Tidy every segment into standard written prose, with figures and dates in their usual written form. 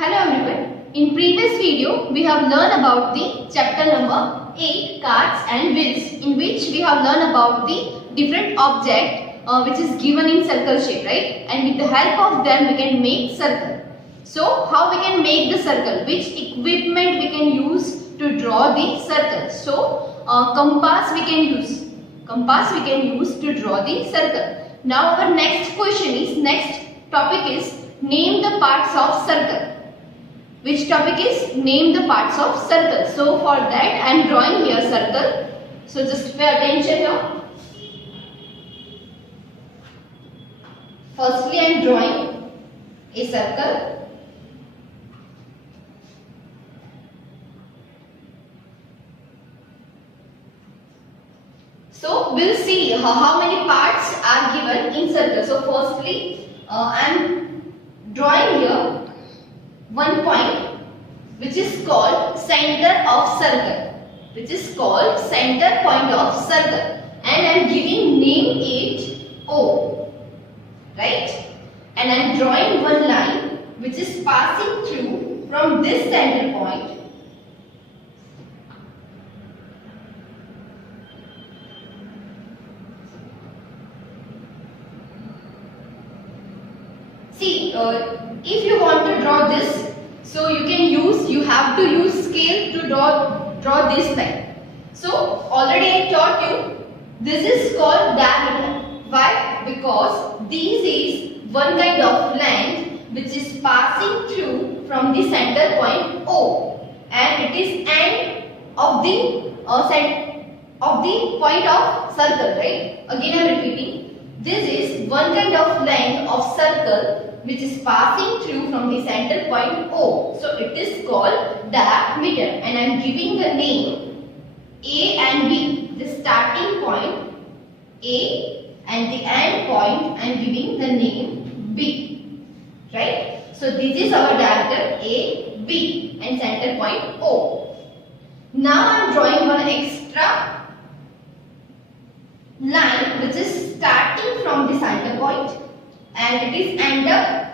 Hello everyone. In previous video, we have learned about the chapter number 8, cards and wheels, in which we have learned about the different object which is given in circle shape, right? And with the help of them, we can make circle. So, how we can make the circle? Which equipment we can use to draw the circle? So, compass we can use. Compass we can use to draw the circle. Now, our next topic is name the parts of circle. Which topic is name the parts of circle. So for that I am drawing here circle. So just pay attention now. Firstly I am drawing a circle. So we'll see how many parts are given in circle. So firstly I am drawing here one point which is called center of circle, and I am giving name it O, right? And I am drawing one line which is passing through from this center point see if you want to draw this, so you have to use scale to draw this line. So already I taught you this is called diameter. Why? Because this is one kind of length which is passing through from the center point O, and it is end of the point of circle, right? Again I am repeating. This is one kind of length of circle which is passing through from the center point O. So it is called diameter, and I am giving the name A and B. The starting point A and the end point I am giving the name B. Right? So this is our diameter A, B and center point O. Now I am drawing one extra line which is starting from the center point and it is end up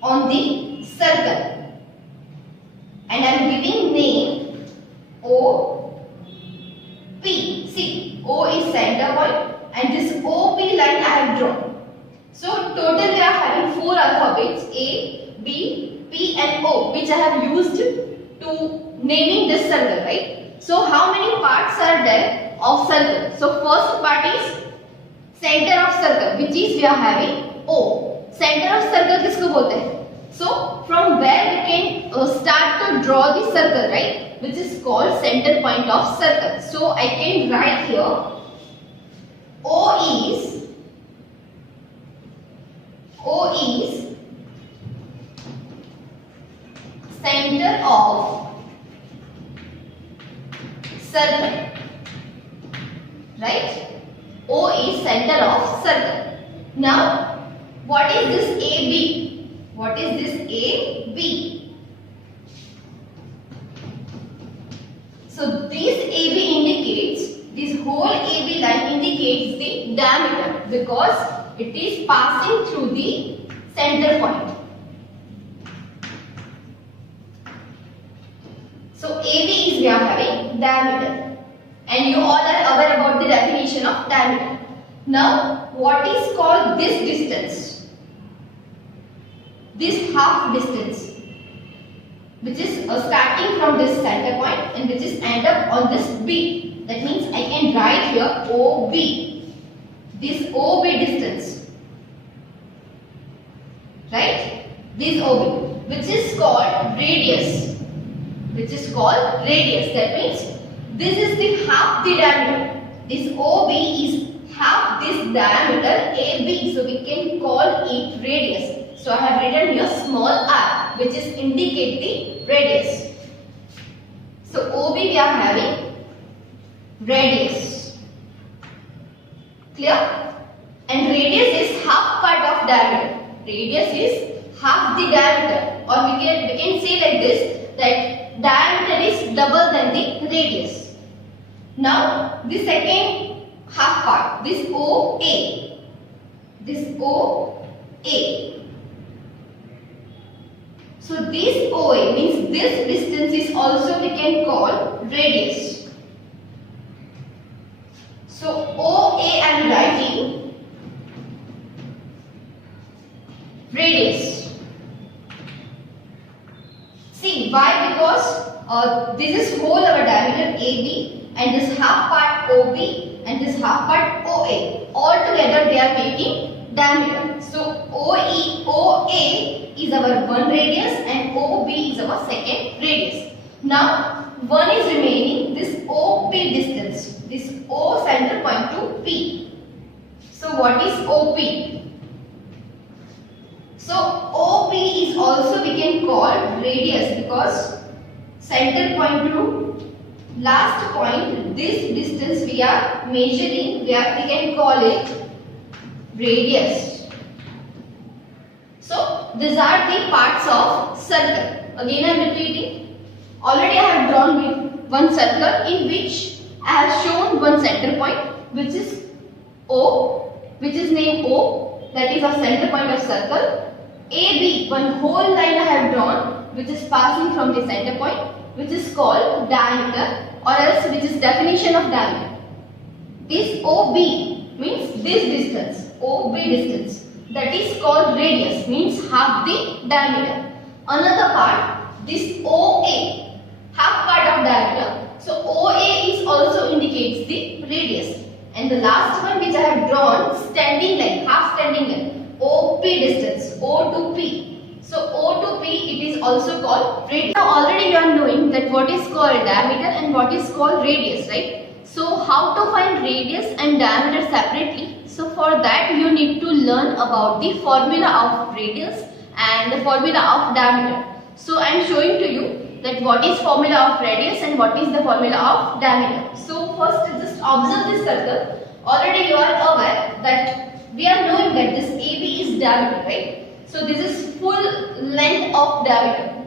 on the circle, and I am giving name O, P. See, O is center point and this OP line I have drawn. So total we are having 4 alphabets A, B, P and O, which I have used to naming this circle, right? So how many parts are there of circle? So first part is center of circle, which is we are having O. Center of circle किसको बोलते हैं? So from where we can start to draw the circle, right? Which is called center point of circle. So I can write here O is center of circle, right? O is center of circle. Now what is this AB? What is this AB? So this whole AB line indicates the diameter because it is passing through the center point. So AB is we are having diameter, and you all are aware about the definition of diameter. Now what is called this distance? This half distance, which is starting from this center point and which is end up on this B. That means I can write here OB. This OB distance, right? This OB, which is called radius. That means this is the half the diameter. This OB is half this diameter AB. So we can call it radius. So I have written here small r, which is indicate the radius. So OB we are having radius. Clear? And radius is half part of diameter. Radius is half the diameter, or we can say like this, that diameter is double than the radius. Now the second half part, this OA. So this OA means this distance is also we can call radius. So OA I am writing radius. See why? Because this is whole our diameter AB and this half part OB and this half part OA. All together they are making diameter. So OA is our one radius and OB is our second radius. Now one is remaining, this OP distance, this O center point to P. So what is OP? So OP is also we can call radius because center point to last point, this distance we are measuring, we can call it radius. So these are the parts of circle. Again I am repeating. Already I have drawn one circle in which I have shown one center point which is O, which is named O, that is our center point of circle. AB, one whole line I have drawn which is passing from the center point, which is called diameter, or else which is definition of diameter. This OB means this distance, OB distance, that is called radius, means half the diameter. Another part, this OA, half part of diameter. So OA is also indicates the radius. And the last one which I have drawn, standing line, half standing line, OP distance, O to P. So O to P it is also called radius. Now already you are knowing that what is called diameter and what is called radius, right? So how to find radius and diameter separately? So for that you need to learn about the formula of radius and the formula of diameter. So I am showing to you that what is formula of radius and what is the formula of diameter. So first just observe this circle. Already you are aware that we are knowing that this AB is diameter, right? So this is full length of diameter.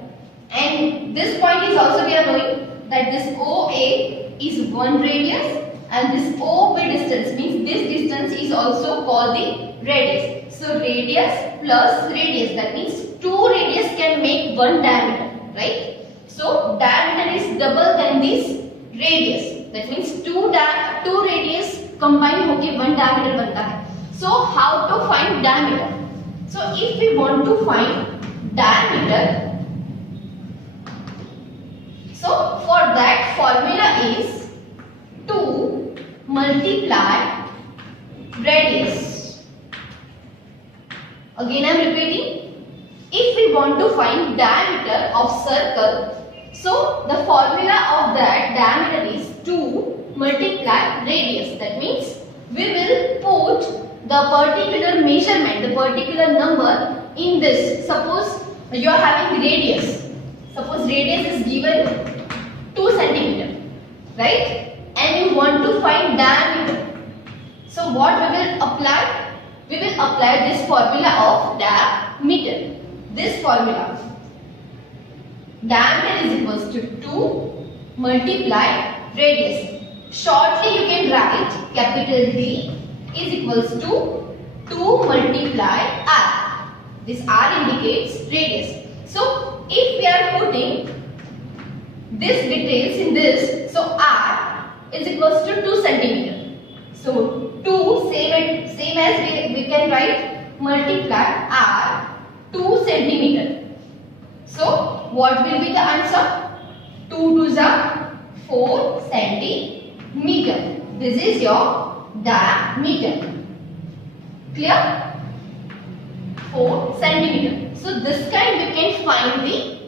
And this point is also we are knowing that this OA is one radius and this OP distance means this distance is also called the radius. So radius plus radius, that means two radius can make one diameter, right? So diameter is double than this radius. That means two radius combine होके one diameter बनता है. So how to find diameter? So if we want to find diameter, so for that formula is 2 multiply radius. Again I am repeating. If we want to find diameter of circle, so the formula of that diameter is 2 multiply radius. That means we will put the particular measurement, the particular number in this. Suppose you are having radius. Suppose radius is given 2 centimeter, right? And you want to find diameter. So what we will apply? We will apply this formula of diameter. This formula. Diameter is equals to 2 multiply radius. Shortly you can write capital D is equals to 2 multiply R. This R indicates radius. So if we are putting this details in this, so R is equals to 2 centimeter. So 2 same as we can write multiply R 2 centimeter. So what will be the answer? 2 2s are 4 centimeter. This is your diameter. Clear? 4 centimeter. So this kind we can find the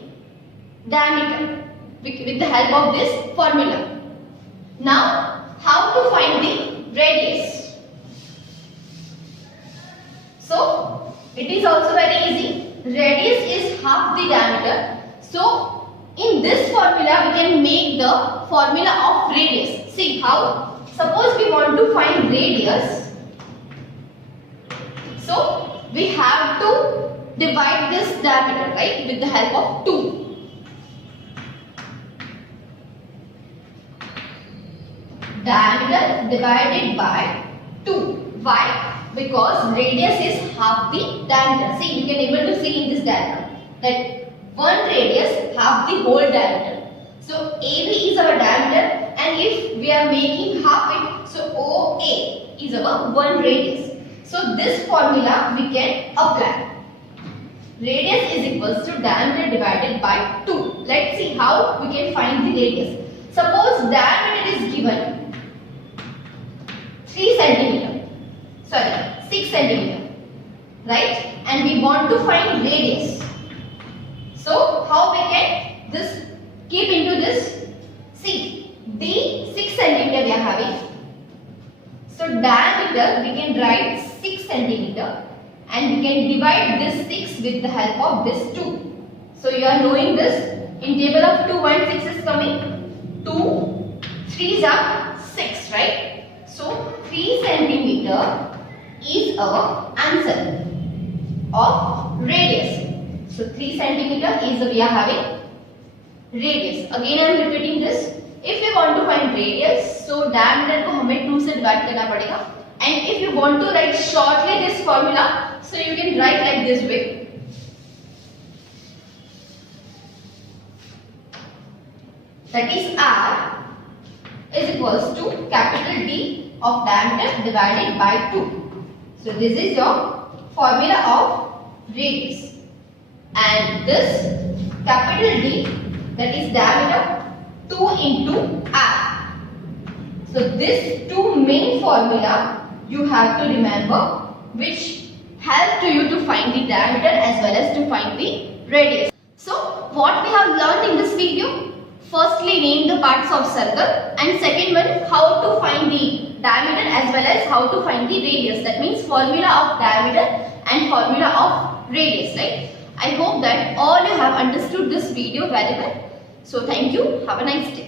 diameter with the help of this formula. Now how to find the radius? So it is also very easy. Radius is half the diameter. So in this formula we can make the formula of radius. See how? Suppose we want to find radius. So we have to divide this diameter, right, with the help of 2. Diameter divided by 2. Why? Because radius is half the diameter. See, you can able to see in this diagram that one radius half the whole diameter. So AB is our diameter, and if we are making half it, so OA is our one radius. So this formula we can apply. Radius is equals to diameter divided by 2. Let's see how we can find the radius. Suppose diameter is given 3 centimeter. Sorry, 6 centimeter. Right? And we want to find radius. So how we can this keep into this? See, the 6 centimeter we are having. So diameter we can write 6 centimeter. And we can divide this 6 with the help of this 2. So you are knowing this. In table of 2, 1, 6 is coming. 2, 3s are 6, right? So 3 centimeter is our answer of radius. So 3 centimeter is we are having radius. Again I am repeating this. If we want to find radius, so diameter को हमें 2 से divide करना पड़ेगा. And if you want to write shortly this formula, so you can write like this way. That is R is equals to capital D of diameter divided by 2. So this is your formula of radius. And this capital D, that is diameter, 2 into R. So this two main formula you have to remember, which help to you to find the diameter as well as to find the radius. So what we have learned in this video? Firstly, name the parts of circle, and second one, how to find the diameter as well as how to find the radius. That means formula of diameter and formula of radius, right? I hope that all you have understood this video very well. So thank you. Have a nice day.